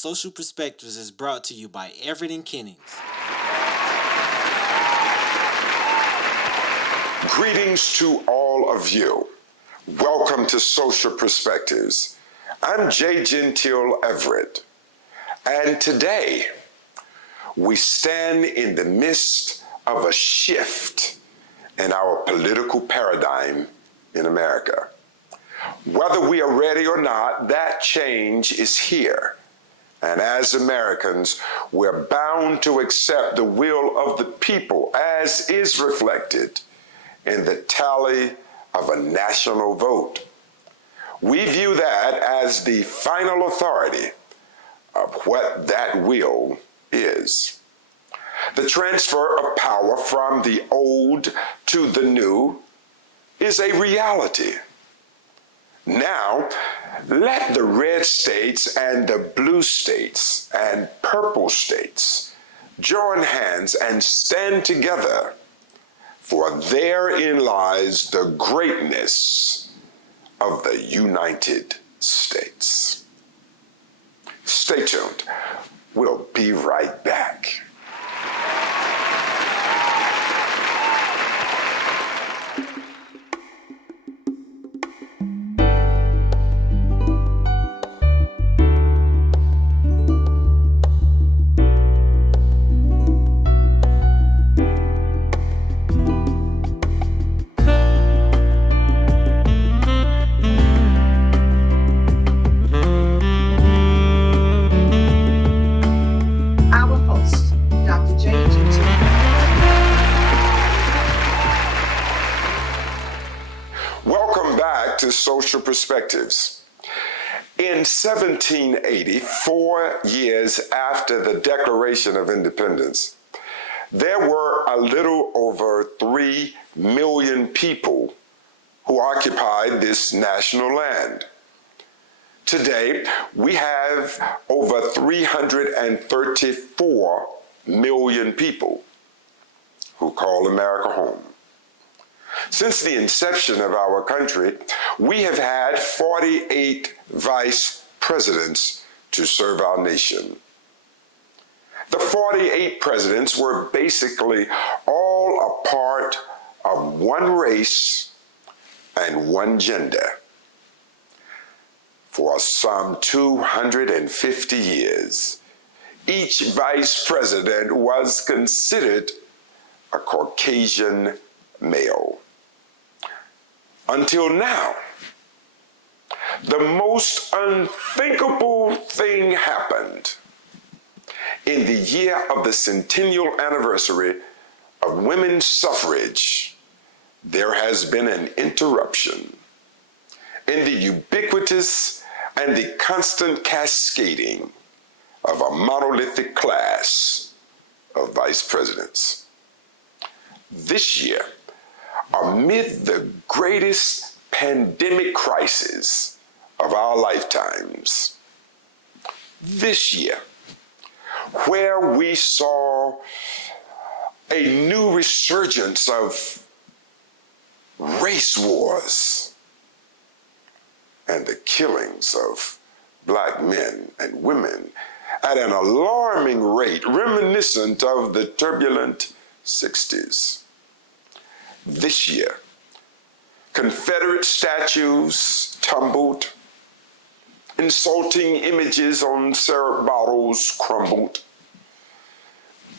Social Perspectives is brought to you by Everett and Kennings. Greetings to all of you. Welcome to Social Perspectives. I'm J. Gentile Everett, and today we stand in the midst of a shift in our political paradigm in America. Whether we are ready or not, that change is here. And as Americans, we're bound to accept the will of the people as is reflected in the tally of a national vote. We view that as the final authority of what that will is. The transfer of power from the old to the new is a reality. Now, let the red states and the blue states and purple states join hands and stand together, for therein lies the greatness of the United States. Stay tuned. We'll be right back. Social Perspectives. In 1780, 4 years after the Declaration of Independence, there were a little over 3 million people who occupied this national land. Today, we have over 334 million people who call America home. Since the inception of our country, we have had 48 vice presidents to serve our nation. The 48 presidents were basically all a part of one race and one gender. For some 250 years, each vice president was considered a Caucasian male. Until now, the most unthinkable thing happened. In the year of the centennial anniversary of women's suffrage, there has been an interruption in the ubiquitous and the constant cascading of a monolithic class of vice presidents. This year, amid the greatest pandemic crisis of our lifetimes, this year, where we saw a new resurgence of race wars and the killings of Black men and women at an alarming rate reminiscent of the turbulent 60s. This year, Confederate statues tumbled, insulting images on syrup bottles crumbled,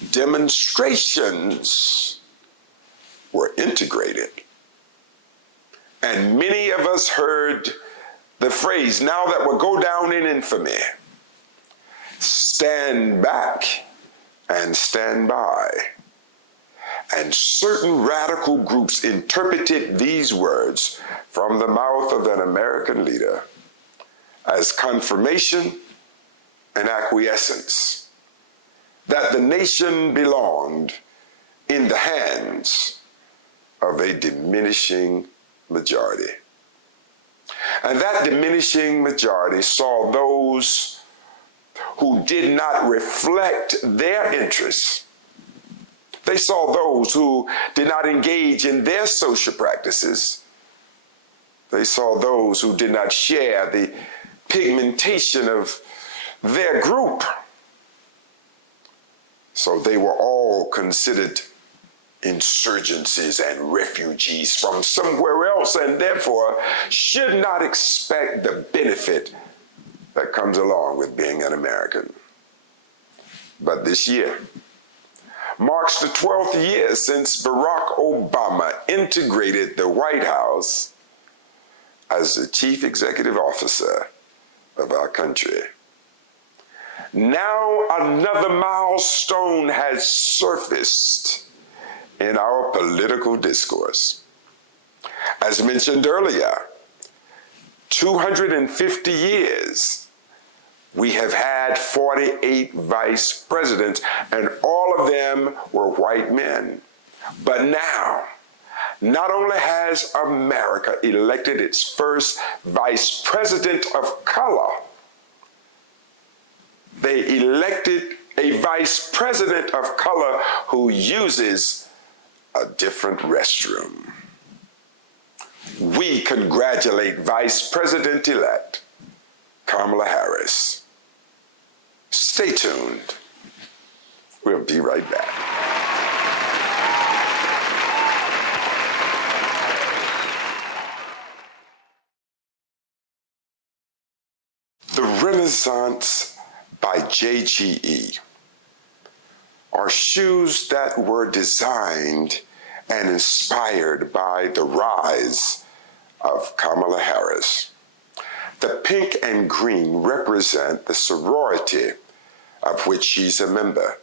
demonstrations were integrated, and many of us heard the phrase, now that will go down in infamy, stand back and stand by. And certain radical groups interpreted these words from the mouth of an American leader as confirmation and acquiescence that the nation belonged in the hands of a diminishing majority. And that diminishing majority saw those who did not reflect their interests. They saw those who did not engage in their social practices. They saw those who did not share the pigmentation of their group. So they were all considered insurgencies and refugees from somewhere else, and therefore should not expect the benefit that comes along with being an American. But this year marks the 12th year since Barack Obama integrated the White House as the chief executive officer of our country. Now another milestone has surfaced in our political discourse. As mentioned earlier, 250 years, we have had 48 vice presidents, and all of them were white men. But now, not only has America elected its first vice president of color, they elected a vice president of color who uses a different restroom. We congratulate Vice President-elect Kamala Harris. Stay tuned. We'll be right back. The Renaissance by JGE are shoes that were designed and inspired by the rise of Kamala Harris. The pink and green represent the sorority of which she's a member,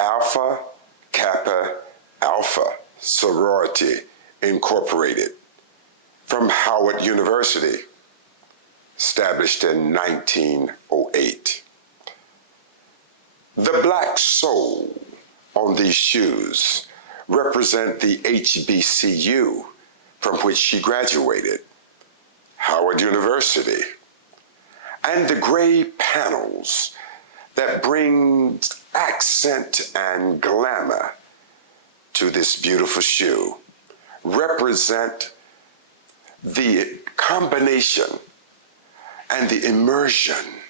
Alpha Kappa Alpha Sorority Incorporated, from Howard University, established in 1908. The black sole on these shoes represent the HBCU from which she graduated, Howard University, and the gray panels that bring accent and glamour to this beautiful shoe represent the combination and the immersion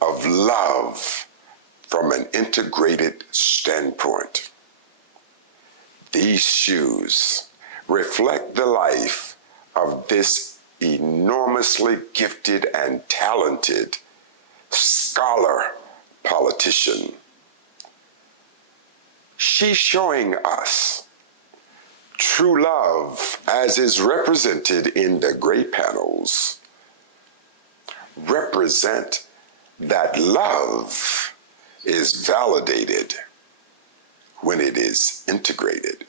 of love from an integrated standpoint. These shoes reflect the life of this enormously gifted and talented scholar politician. She's showing us true love as is represented in the gray panels. Represent that love is validated when it is integrated.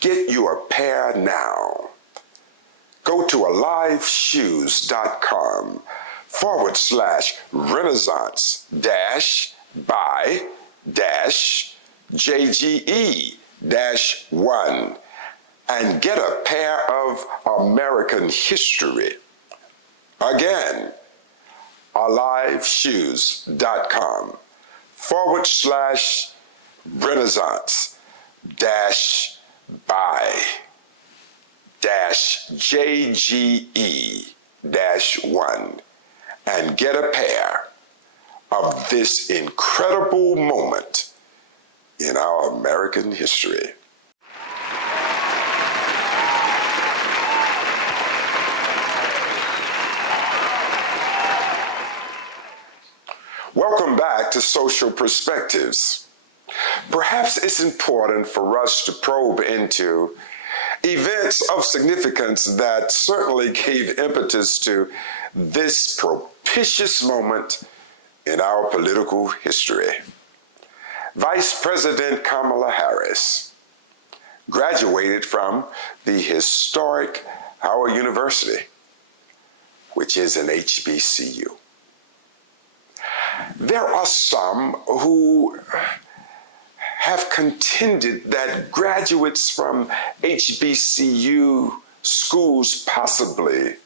Get you a pair now. Go to AliveShoes.com/Renaissance-by-JGE-1 and get a pair of American history. Again, AliveShoes.com/Renaissance-by-JGE-1 and get a pair of this incredible moment in our American history. Welcome back to Social Perspectives. Perhaps it's important for us to probe into events of significance that certainly gave impetus to this propitious moment in our political history. Vice President Kamala Harris graduated from the historic Howard University, which is an HBCU. There are some who have contended that graduates from HBCU schools possibly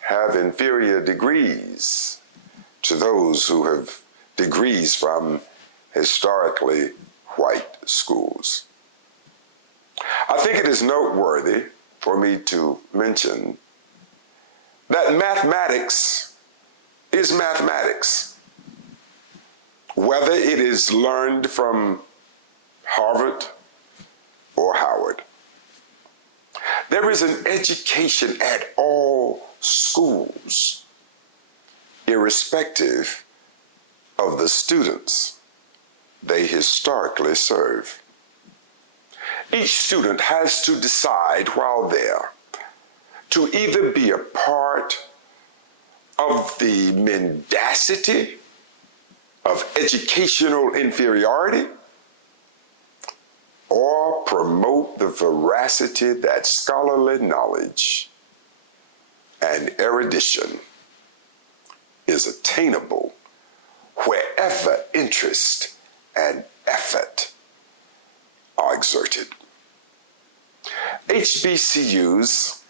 have inferior degrees to those who have degrees from historically white schools. I think it is noteworthy for me to mention that mathematics is mathematics. Whether it is learned from Harvard or Howard. There is an education at all schools, irrespective of the students they historically serve. Each student has to decide while there to either be a part of the mendacity of educational inferiority or promote the veracity that scholarly knowledge and erudition is attainable wherever interest and effort are exerted. HBCUs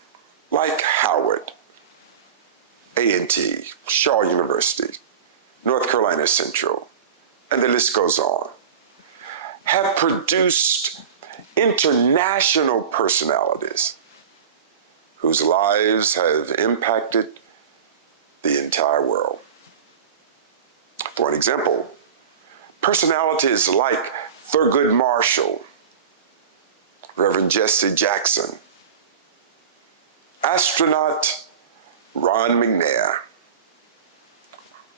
like Howard, A&T, Shaw University, North Carolina Central, and the list goes on, have produced international personalities whose lives have impacted the entire world. For an example, personalities like Thurgood Marshall, Reverend Jesse Jackson, astronaut Ron McNair,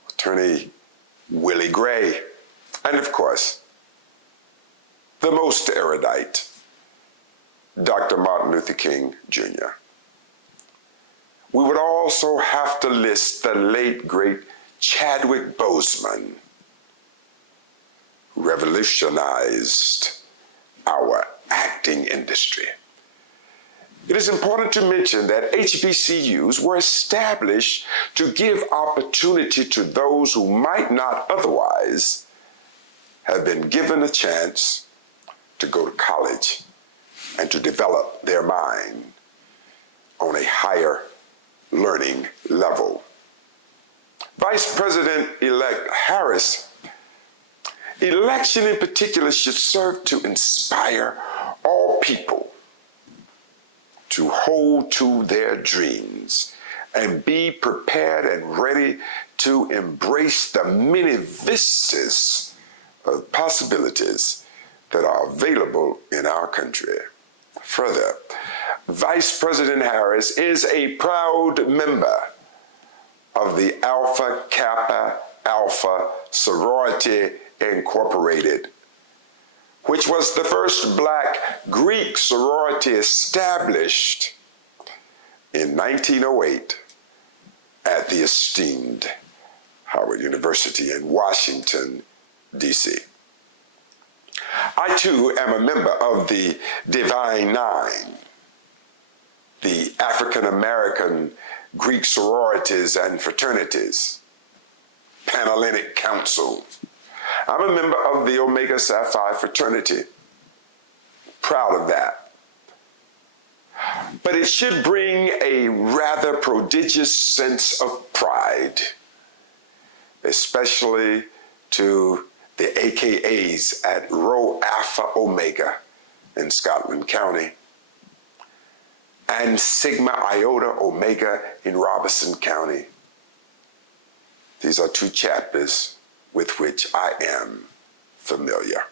attorney Willie Gray, and of course, the most erudite, Dr. Martin Luther King Jr. We would also have to list the late, great Chadwick Boseman, who revolutionized our acting industry. It is important to mention that HBCUs were established to give opportunity to those who might not otherwise have been given a chance to go to college and to develop their mind on a higher learning level. Vice President-elect Harris, election in particular should serve to inspire all people to hold to their dreams and be prepared and ready to embrace the many vistas of possibilities that are available in our country. Further, Vice President Harris is a proud member of the Alpha Kappa Alpha Sorority Incorporated, which was the first Black Greek sorority established in 1908 at the esteemed Howard University in Washington, D.C. I too am a member of the Divine Nine, the African American Greek sororities and fraternities, Panhellenic Council. I'm a member of the Omega Psi Phi fraternity. Proud of that. But it should bring a rather prodigious sense of pride, especially to the AKAs at Rho Alpha Omega in Scotland County and Sigma Iota Omega in Robeson County. These are two chapters with which I am familiar.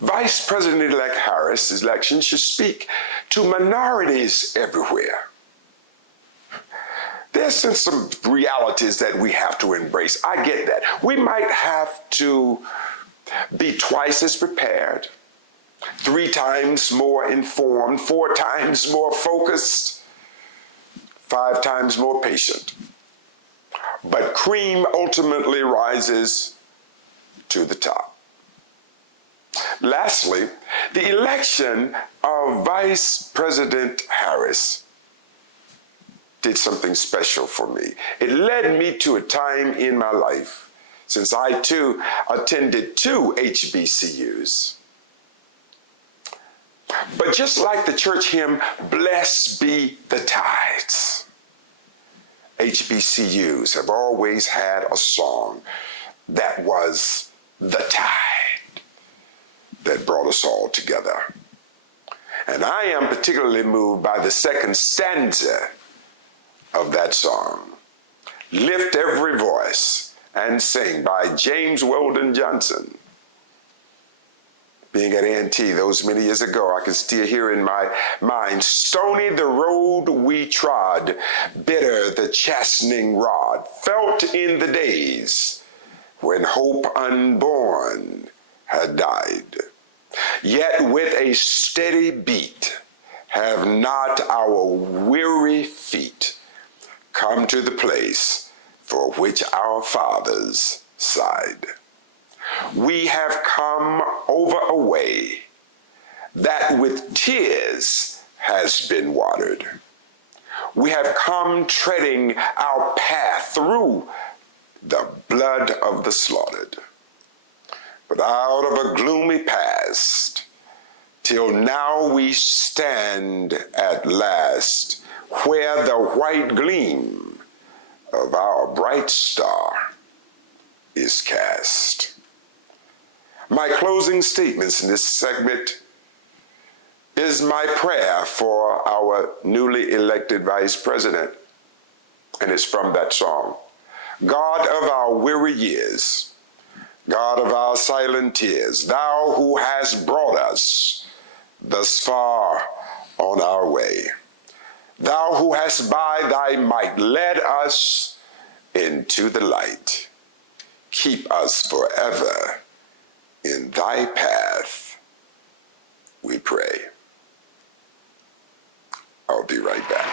Vice President-elect Harris' election should speak to minorities everywhere. There's some realities that we have to embrace. I get that. We might have to be twice as prepared, 3 times more informed, 4 times more focused, 5 times more patient. But cream ultimately rises to the top. Lastly, the election of Vice President Harris did something special for me. It led me to a time in my life, since I too attended 2 HBCUs. But just like the church hymn, "Blessed be the tides," HBCUs have always had a song that was the tide that brought us all together. And I am particularly moved by the second stanza of that song. Lift Every Voice and Sing by James Weldon Johnson. Being at A&T those many years ago, I can still hear in my mind, stony the road we trod, bitter the chastening rod, felt in the days when hope unborn had died. Yet with a steady beat have not our weary feet come to the place for which our fathers sighed. We have come over a way that with tears has been watered. We have come treading our path through the blood of the slaughtered. But out of a gloomy past, till now we stand at last where the white gleam of our bright star is cast. My closing statements in this segment is my prayer for our newly elected Vice President, and it's from that song. God of our weary years, God of our silent tears, thou who hast brought us thus far on our way, thou who hast by thy might led us into the light, keep us forever in thy path, we pray. I'll be right back.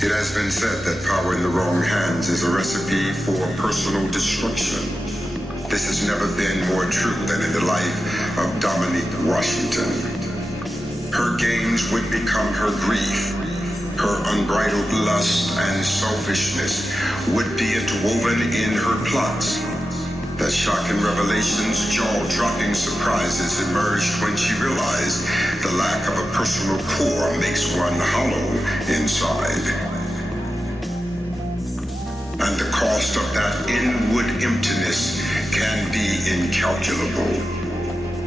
It has been said that power in the wrong hands is a recipe for personal destruction. This has never been more true than in the life of Dominique Washington. Her gains would become her grief. Her unbridled lust and selfishness would be interwoven in her plots. The shocking revelations, jaw-dropping surprises emerged when she realized the lack of a personal core makes one hollow inside. And the cost of that inward emptiness can be incalculable.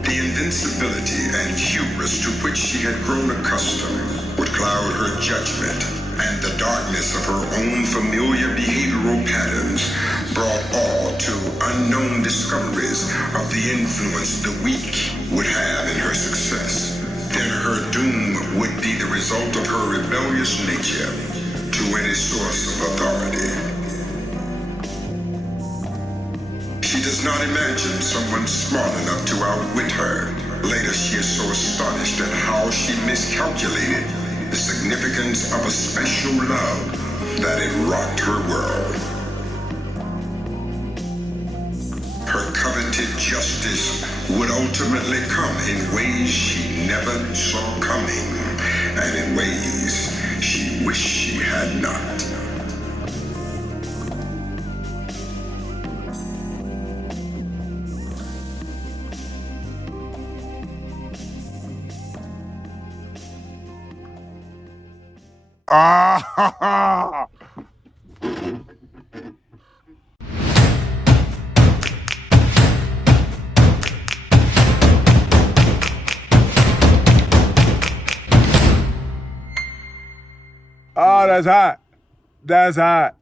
The invincibility and hubris to which she had grown accustomed would cloud her judgment, and the darkness of her own familiar behavioral patterns brought all to unknown discoveries of the influence the weak would have in her success. Then her doom would be the result of her rebellious nature to any source of authority. She does not imagine someone smart enough to outwit her. Later, she is so astonished at how she miscalculated the significance of a special love that it rocked her world. Her coveted justice would ultimately come in ways she never saw coming, and in ways she wished she had not. Ah! Oh, that's hot. That's hot.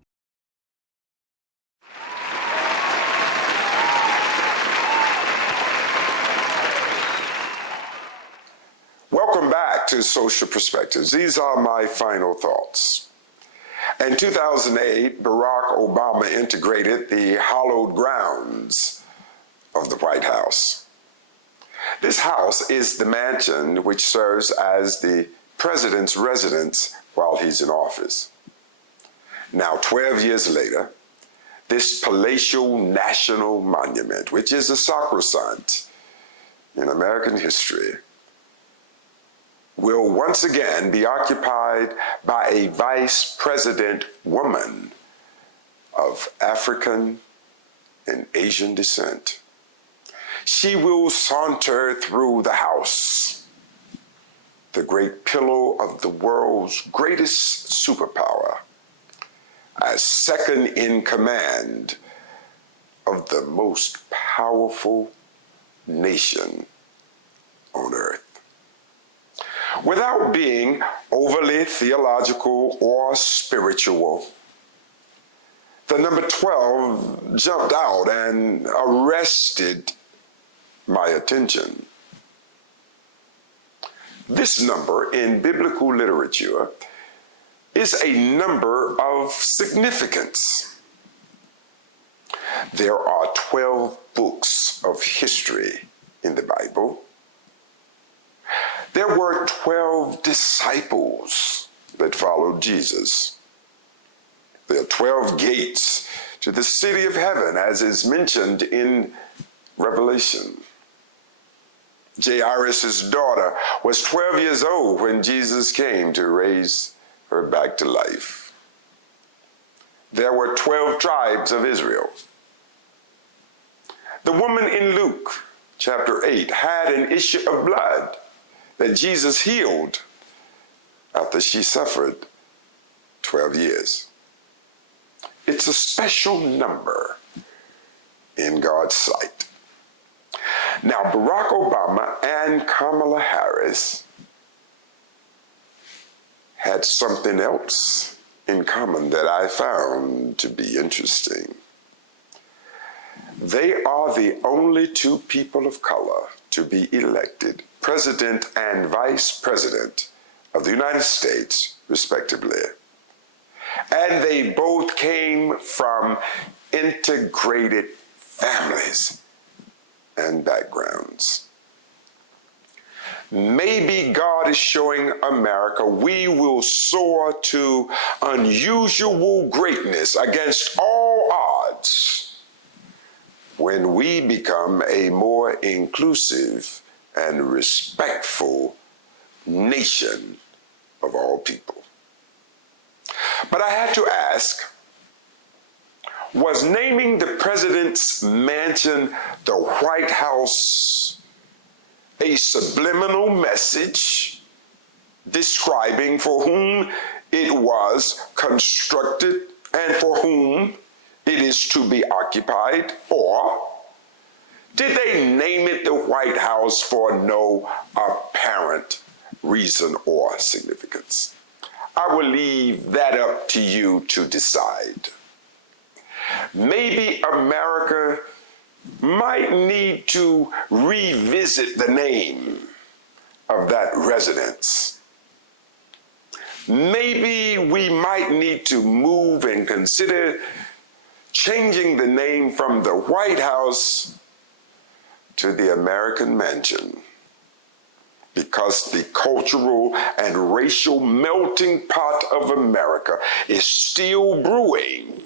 Welcome back to Social Perspectives. These are my final thoughts. In 2008, Barack Obama integrated the hallowed grounds of the White House. This house is the mansion which serves as the president's residence while he's in office. Now, 12 years later, this palatial national monument, which is a sacrosanct in American history, will once again be occupied by a vice president woman of African and Asian descent. She will saunter through the house, the great pillow of the world's greatest superpower, as second in command of the most powerful nation on earth. Without being overly theological or spiritual, the number 12 jumped out and arrested my attention. This number in biblical literature is a number of significance. There are 12 books of history in the Bible. There were 12 disciples that followed Jesus. There are 12 gates to the city of heaven, as is mentioned in Revelation. Jairus' daughter was 12 years old when Jesus came to raise her back to life. There were 12 tribes of Israel. The woman in Luke chapter 8 had an issue of blood that Jesus healed after she suffered 12 years. It's a special number in God's sight. Now, Barack Obama and Kamala Harris had something else in common that I found to be interesting. They are the only two people of color to be elected president and vice president of the United States, respectively. And they both came from integrated families and backgrounds. Maybe God is showing America we will soar to unusual greatness against all odds when we become a more inclusive and respectful nation of all people. But I had to ask, was naming the president's mansion the White House a subliminal message describing for whom it was constructed and for whom it is to be occupied? Or did they name it the White House for no apparent reason or significance? I will leave that up to you to decide. Maybe America might need to revisit the name of that residence. Maybe we might need to move and consider changing the name from the White House to the American Mansion, because the cultural and racial melting pot of America is still brewing,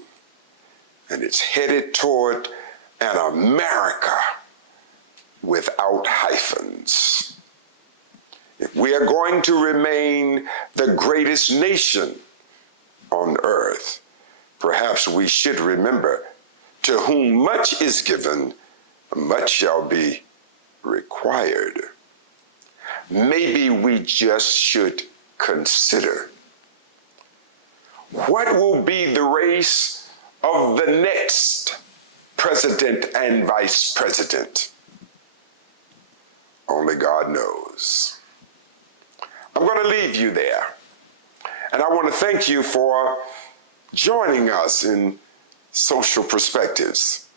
and it's headed toward an America without hyphens. If we are going to remain the greatest nation on earth, perhaps we should remember, to whom much is given, much shall be required. Maybe we just should consider, what will be the race of the next president and vice president? Only God knows. I'm going to leave you there. And I want to thank you for joining us in Social Perspectives.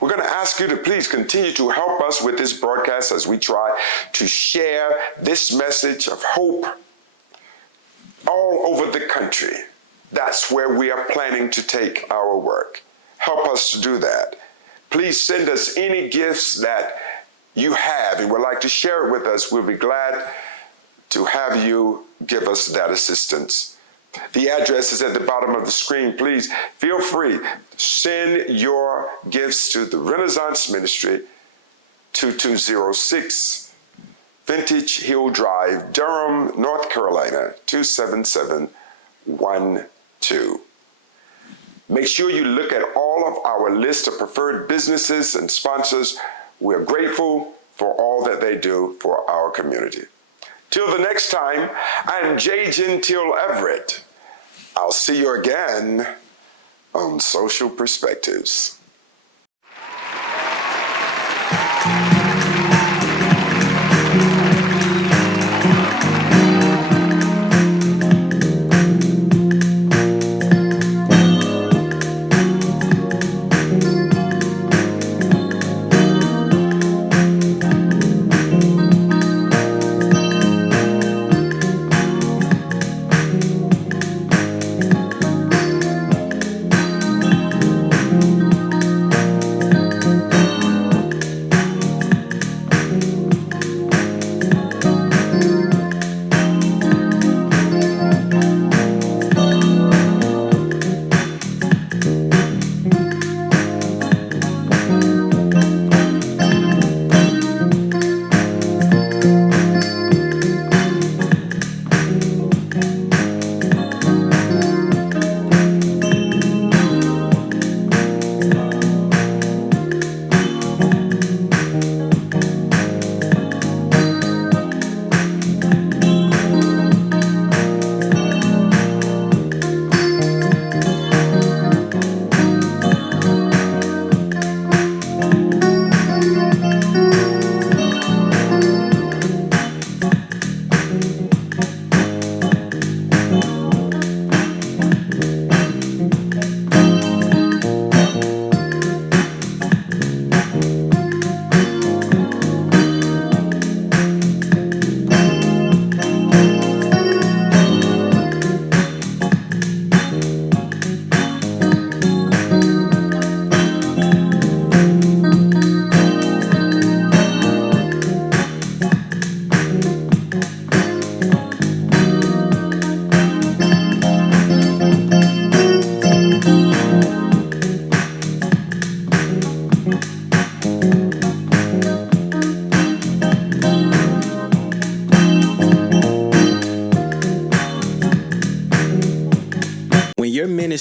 We're going to ask you to please continue to help us with this broadcast as we try to share this message of hope all over the country. That's where we are planning to take our work. Help us to do that. Please send us any gifts that you have and would like to share it with us. We'll be glad to have you give us that assistance. The address is at the bottom of the screen. Please feel free to send your gifts to the Renaissance Ministry, 2206 Vintage Hill Drive, Durham, North Carolina, 27712. Make sure you look at all of our list of preferred businesses and sponsors. We're grateful for all that they do for our community. Till the next time, I'm J. Gentile Everett. I'll see you again on Social Perspectives.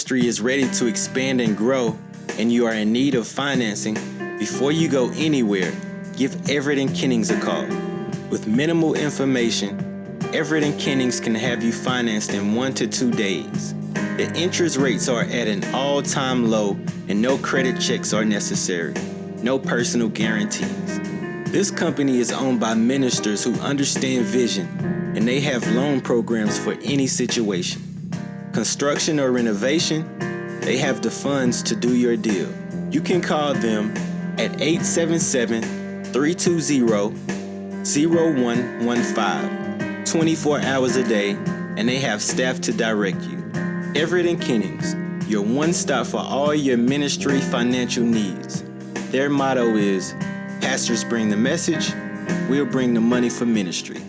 ministry is ready to expand and grow, and you are in need of financing, before you go anywhere, give Everett & Kennings a call. With minimal information, Everett & Kennings can have you financed in 1 to 2 days. The interest rates are at an all-time low, and no credit checks are necessary. No personal guarantees. This company is owned by ministers who understand vision, and they have loan programs for any situation. Construction or renovation, they have the funds to do your deal. You can call them at 877-320-0115, 24 hours a day, and they have staff to direct you. Everett & Kennings, your one stop for all your ministry financial needs. Their motto is, pastors bring the message, we'll bring the money for ministry.